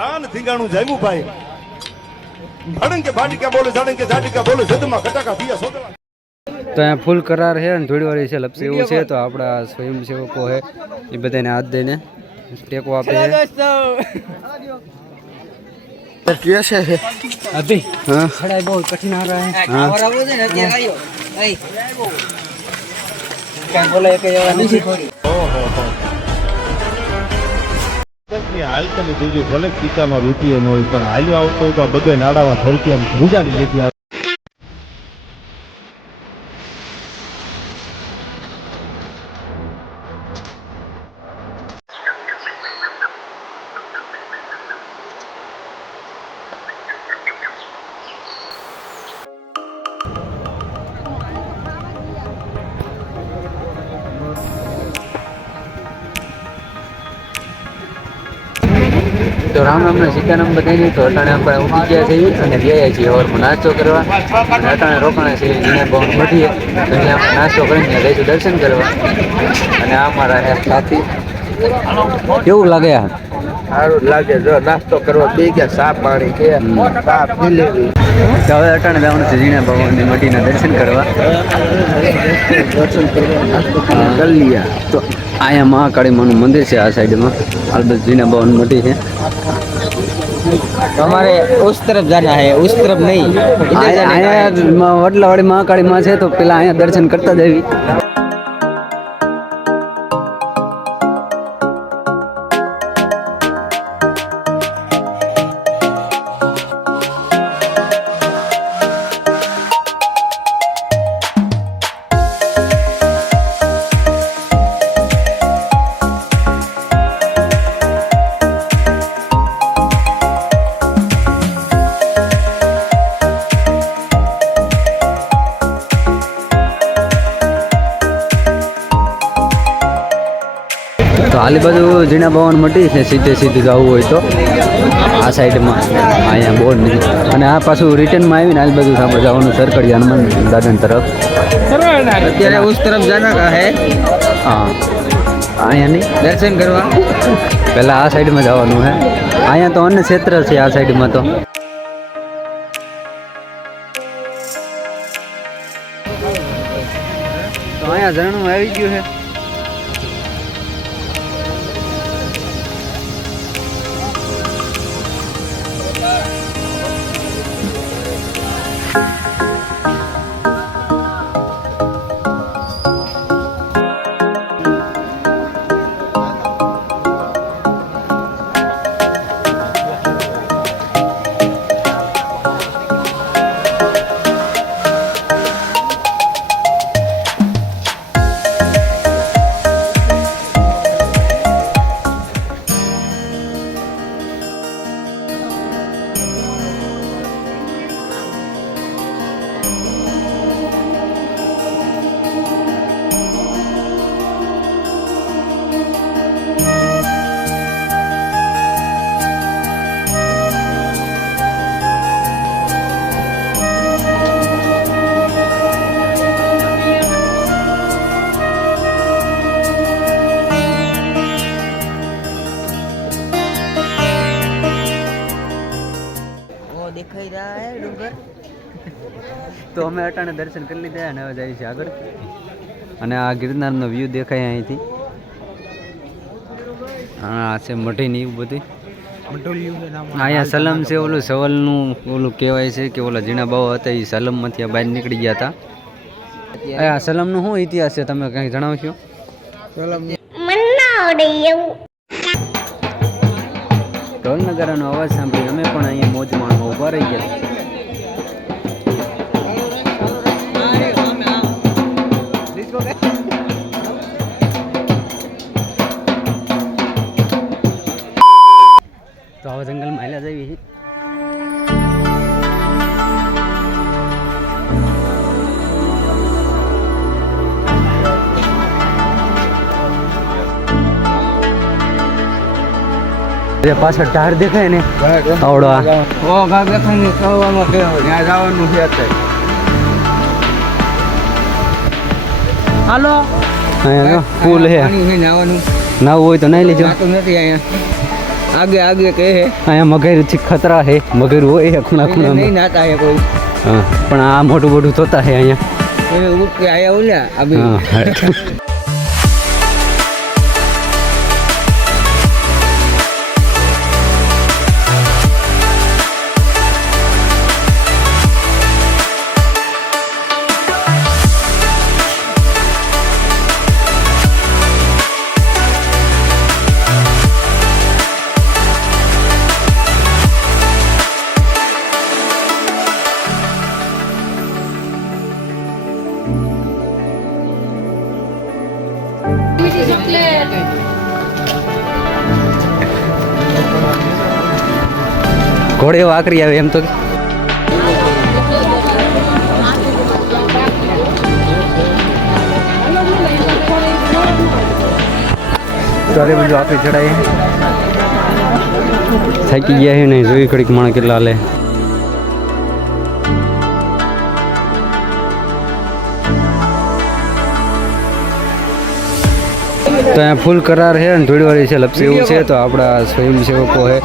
આન ધીંગાણું જામ્યું ભાઈ ભાડંગ કે ભાડી કે બોલે જાડંગ કે જાડી કે બોલે જદમાં કટાકા થયા સોદલા. તો અહીંયા ફૂલ કરાર છે અને થોડી વાર છે લપસે એવું છે. તો આપણા સ્વયંસેવકો છે એ બધાને હાથ દઈને ટેકો આપે છે. कैसे है अभी हाँ खड़ा बहुत कठिन आ रहा है. हाँ और वो ने અત્યારે આવ્યો એ કઈ બોલે કે એવા નથી થોડી ની હાલતની બીજું ભલે પિતામાં રૂપિયો ન હોય પણ હાલ્યો આવતો તો બધે નાડામાં ધરતી આમ ગુજારી લેતી. તો રામ રામને સીતારામ બધાને. તો અટાણે આપણે ઉઠી ગયા છીએ અને ગયા છીએ ઓરમાં નાસ્તો કરવા. અને અટાણે રોકાણા છીએ જીના બહુ મઠીએ તો અહીંયા આપણે નાસ્તો કરીને જઈશું દર્શન કરવા. અને આ અમારા સાથી કેવું લાગે? સારું લાગે. જો નાસ્તો કરવા બે ગયા ચા પાણી કે ચા પી લેવી. તો હવે અટાણે જવાનું છે જીના ભગવાનની મઢીના દર્શન કરવા. દર્શન કરવા નાસ્તો કરી લીયા. તો અહીંયા મહાકાળી માનું મંદિર છે આ સાઈડમાં. અલબત્ત જીના ભવન મઢી છે. हमारे उस तरफ जाना है, उस तरफ नहीं. અહીંયા વડલાવાડી મહાકાળી માં છે તો પેલા અહીંયા દર્શન કરતા જવી. તો આલી બાજુ જીણા ભવન મટી છે. સીધે સીધું જવું હોય તો આ સાઈડમાં અહીંયા બોર્ડ નહીં. અને આ પાછું રિટર્નમાં આવીને આલી બાજુ આપણે જવાનું સરકડી હનુમાન દાદા તરફ. અત્યારે उस तरफ जाना का है. હા અહીંયા નહીં दर्शन करवा. પહેલાં આ સાઈડમાં જવાનું છે. અહીંયા તો અન્ય ક્ષેત્ર છે આ સાઈડમાં. તો અહીંયા ઝરણું આવી ગયું છે. दिखाई रहा है डूंगर. તો અમે અટાણે દર્શન કરી લીધા અને હવે જઈએ છીએ આગળ. અને આ ગિરનારનો વ્યૂ દેખાય અહીંથી. હા છે મઢીની એવું બધું. અહીંયા સલમ છે. ઓલું સવલનું ઓલું કહેવાય છે કે ઓલા જીણા બાવા હતા એ સલમમાંથી બહાર નીકળી ગયા હતા. આ સલમનો શું ઇતિહાસ છે તમે કંઈ જણાવશો? ઢોલ નગારાનો અવાજ સાંભળી અમે પણ અહીંયા મોજ માણવા ઊભા રહી ગયા. તો આવા જંગલમાં હાલ્યા જઈએ છીએ. પાછળ ટાર દેખાય ને આવડો હાલો ફૂલ હે. નાવું હોય તો નાઈ લેજો. નથી અહીંયા आगे आगे के है અહીંયા મગર થી ખતરા હે મગર હોય ખૂણા नहीं ખૂણામાં नहाता है कोई હા પણ આ મોટું મોટું તોતા હે અહીંયા ये उठ के आया हो ना अभी હા ઘોડે વાકરી આવે એમ તો ચારે બધું આપી ચડાય થાકી ગયા છે નહીં જોઈ ઘડીક માણસ કેટલા હાલે તો અહીંયા ફૂલ કરાર છે અને થોડીવાળી છે લપસી એવું છે તો આપણા સ્વયંસેવકો છે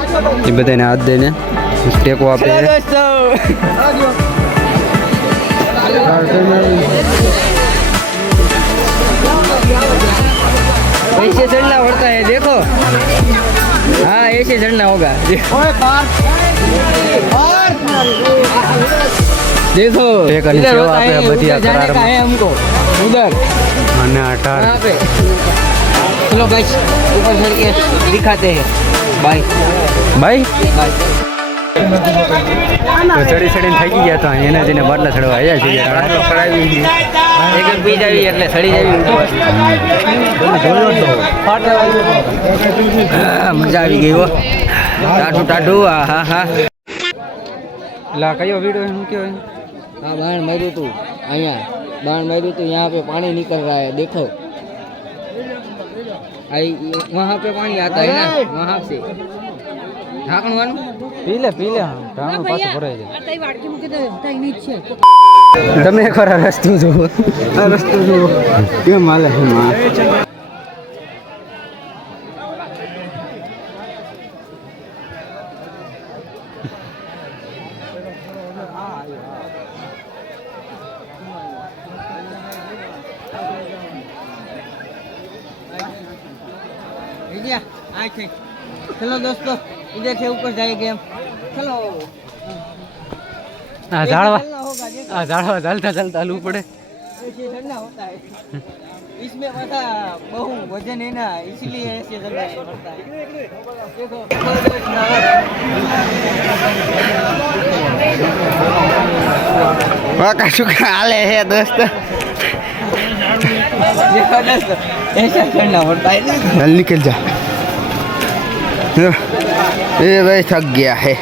એ બધાને હાથ દઈને ટેકો આપે છે ऐसे चढ़ना पड़ता है देखो हाँ ऐसे चढ़ना होगा देखो एक अन्य इधर सेवा होता पे है, बधिया उधर जाने करार का में। है हमको उधर અને 18 यहाँ पे चलो गाइस ऊपर चढ़ के दिखाते हैं बाय ભાઈ बाय તો ચડી ચડીને થાકી ગયા તો એને જઈને બાટલા ચડવા આવ્યા છે एक एक बीज આવી એટલે સડી જાવી મજા આવી ગઈ હો ટાટુ ટાટુ આ હા હા લા કયો વિડિયો શું કયો हाँ बाण मारू तू અહીંયા बाण मारू तू यहाँ पे पानी निकल रहा है देखो आई वहाँ पे पानी आता है ना वहाँ से ढाकण वालों પી લે ટાણું પાછું ભરાઈ જાય તઈ વાડકી મૂકી દે તઈ નીચ છે તમે એકવાર આ રસ્તો જુઓ આ રસ્તો જુઓ કેમ હાલે છે માં चलो दोस्तों इधर से ऊपर जाएंगे हम चलो આ ઝાડવા चलना होगा देखो આ ઝાડવા ચાલતા ચાલતા હાલવું પડે ऐसे चलना होता है इसमें पता बहु वजन है ना इसलिए ऐसे चलना पड़ता है देखो વાકા શું હાલે હે દોસ્ત देखो दोस्तों ऐसा चलना पड़ता है जल निकल जा ये भाई थक गया है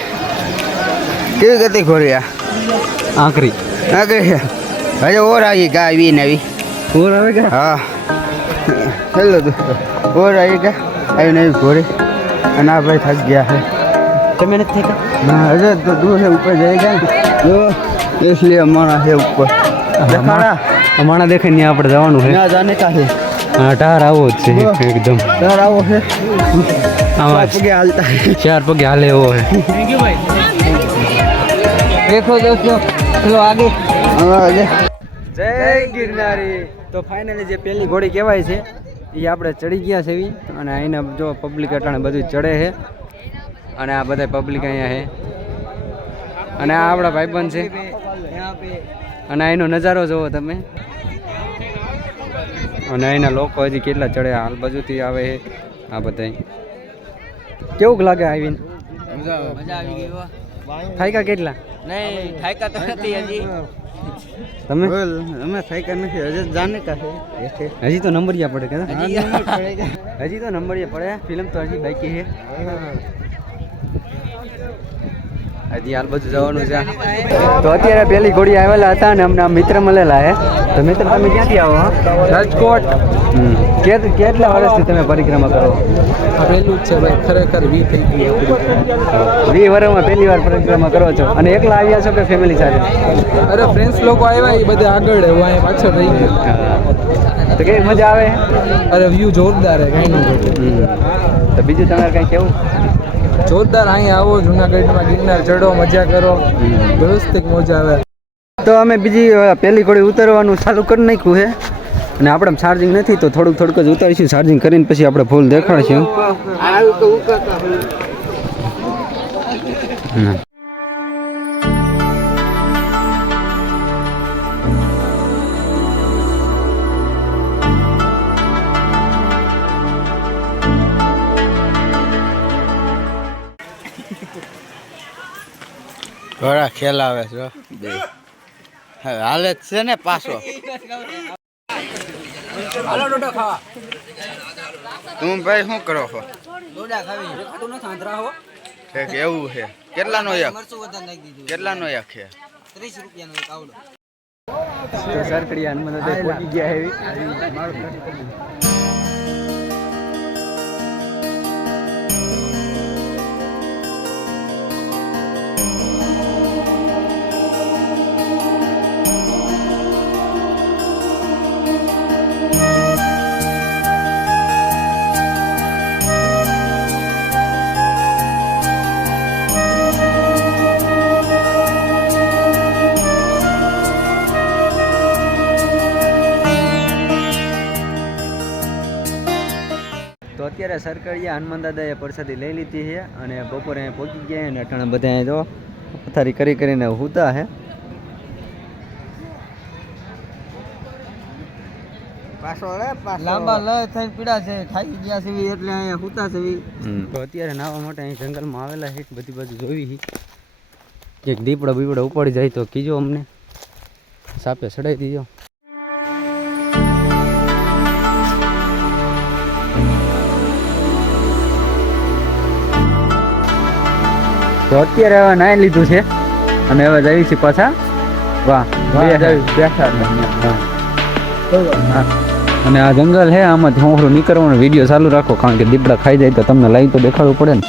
केवी गति घोड़िया આખરી आगे है अरे और आएगा अभी नवी ઓર આવે કે हाँ चलो दोस्तों और आएगा अभी नवी घोड़े अना भाई थक गया है તમે નથી થતા हाँ अरे तो दूर है ऊपर जाएगा तो इसलिए हमारा है ऊपर दिखाड़ा અમાણા દેખાય ને આપણે જવાનું છે यहाँ जाने का है હા ટાર આવો જ છે એકદમ तारा वो है આમાં पगे हालता है ચાર પગે હાલે એવો છે देखो दोस्तों चलो आगे आगे જય ગિરનારી તો ફાઇનલી જે પહેલી ઘોડી કહેવાય છે એ આપણે ચડી ગયા છે એવી અને અહીંના જો પબ્લિક અટાણે બધું ચડે છે અને આ બધા પબ્લિક અહીંયા છે અને આ આપણા ભાઈબંધ છે यहाँ पे અને અહીંનો નજારો જોવો તમે અને અહીંના લોકો હજી કેટલા ચડે હાલ બાજુથી આવે છે આ બધા કેવું લાગે આવીને मजा આવી ગઈ હો થાય કા કેટલા नहीं ठायका तो नहीं अजी તમે हमें साइकिल नहीं अजय जाने का है ऐसे હજી તો નંબરિયા પડે કે अजी पड़ेगा હજી તો નંબરિયા પડે ફિલ્મ તો હજી બાકી છે હજી હાલ બધું જવાનું છે તો અત્યારે પેલી ઘોડી આવેલા હતા અને અમને મિત્ર મળેલા હે તો મિત્ર તમે ક્યાંથી આવો રાજકોટ કેટલા વર્ષથી તમે પરિક્રમા કરો પહેલું જ છે ભાઈ ખરેખર વી થઈ ગઈ 20 વર્ષમાં પહેલી વાર પરિક્રમા કરો છો અને એકલા આવ્યા છો કે ફેમિલી સાથે અરે ફ્રેન્ડ્સ લોકો આવ્યા એ બધા આગળ હું અહીંયા પાછળ રહી ગયો તો કેવી મજા આવે અરે વ્યૂ જોરદાર હે કાંઈ ન તો બીજું તમારે કંઈ કેવું જોરદાર અહીંયા આવો જુનાગઢમાં ગિરનાર ચડો મજા કરો વ્યવસ્થિત મજા આવે. તો અમે બીજી પહેલી ઘોડી ઉતારવાનું ચાલુ કરી નાખ્યું છે અને આપણે ચાર્જિંગ નથી તો થોડુંક જ ઉતારીશું. ચાર્જિંગ કરીને પછી આપણે ફૂલ દેખાડશું. ઘોડા ખેલાવે છે બે હાલે જ છે ને પાછો. હાલો ડોડો ખાવા. તું ભાઈ શું કરો છો? ડોડા ખાવી ખાટું ન સાંધરા હો. કે એવું છે? કેટલાનો એક? મરચું વધારે નાખી દીધું. કેટલાનો એક છે? 30 રૂપિયાનો એક આવડો. તો સરકડી હનુમાન પહોંચી ગયા એવી. તો અત્યારે સરકારીયા હનુમાન દાદાએ પ્રસાદી લઈ લીધી છે અને બપોરે અહીંયા પહોંચી ગયા અને અટાણા બધા અહીં જો પથારી કરીને હુતા છે. લાંબા લય થઈને પીડા છે થાકી ગયા છે એટલે અહીંયા હુતા છે. તો અત્યારે નાહવા માટે અહીં જંગલમાં આવેલા છે. બધી બાજુ જોવી છે એક દીપડા ઉપાડી જાય તો કીજો અમને સાપે ચડાવી દીજો. તો અત્યારે હવે નાહી લીધું છે અને હવે જઈએ છીએ પાછા. બેઠા અને આ જંગલ છે આમાંથી હોંહરું નીકળવાનો વિડીયો ચાલુ રાખો કારણ કે દીપડા ખાઈ જાય તો તમને લાઈવ તો દેખાડવું પડે ને.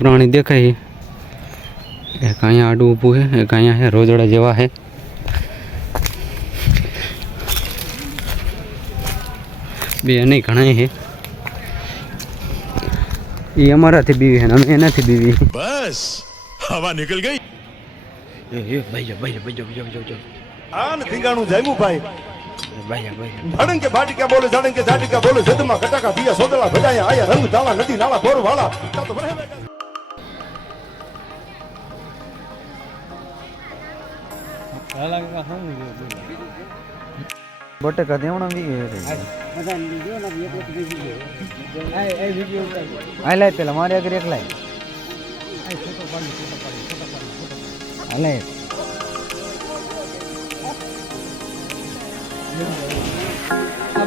પ્રાણી દેખાય એક અહીંયા આડું ઊભું છે એક અહીંયા છે રોજડા જેવા છે. બે નહીં ઘણા છે એ અમારાથી બીવી છે ને અમે એનાથી બીવી. બસ હવા નીકળ ગઈ. આન થીગાણું જામ્યું ભાઈ. ધડંકે ભાટિકા બોલે ધડંકે ઝાટિકા બોલે સદમાં કટાકા દિયા સોદલા ભજાયા આયા રંગ તાળા નદી નાળા બોર વાળા તો બરાબર. બટેકા દેવણા બી આ લાય પેલા મારે આગળ એક લાય હાલે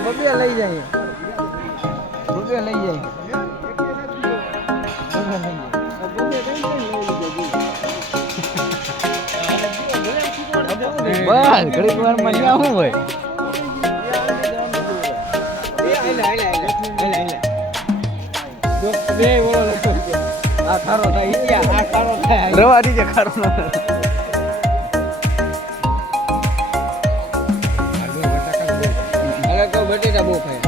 બબે લઈ જાય બસ ઘડીક વાર માં શું હોય. રવા દીજે ખારો બટેટા બહુ ખાય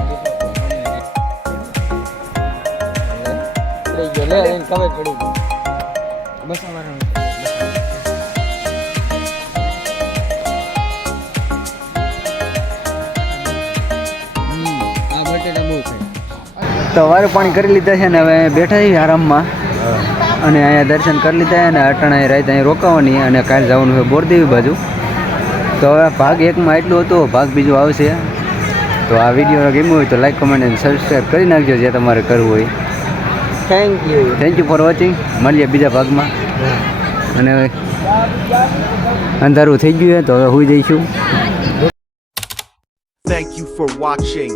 ખબર પડી બસ અમારા તો વારે પાણી કરી લીધા છે ને હવે બેઠા છીએ આરામમાં અને અહીંયા દર્શન કરી લીધા અને અટાણા રાત અહીં રોકાવાની અને કાલે જવાનું છે બોરદેવી બાજુ. તો હવે ભાગ એકમાં એટલું હતું, ભાગ બીજો આવશે. તો આ વિડીયો ગમ્યો હોય તો લાઈક કમેન્ટ અને સબસ્ક્રાઈબ કરી નાખજો જે તમારે કરવું હોય. Thank you for watching. મળીએ બીજા ભાગમાં. અને હવે અંધારું થઈ ગયું તો હવે સુઈ જઈશું. Thank you for watching.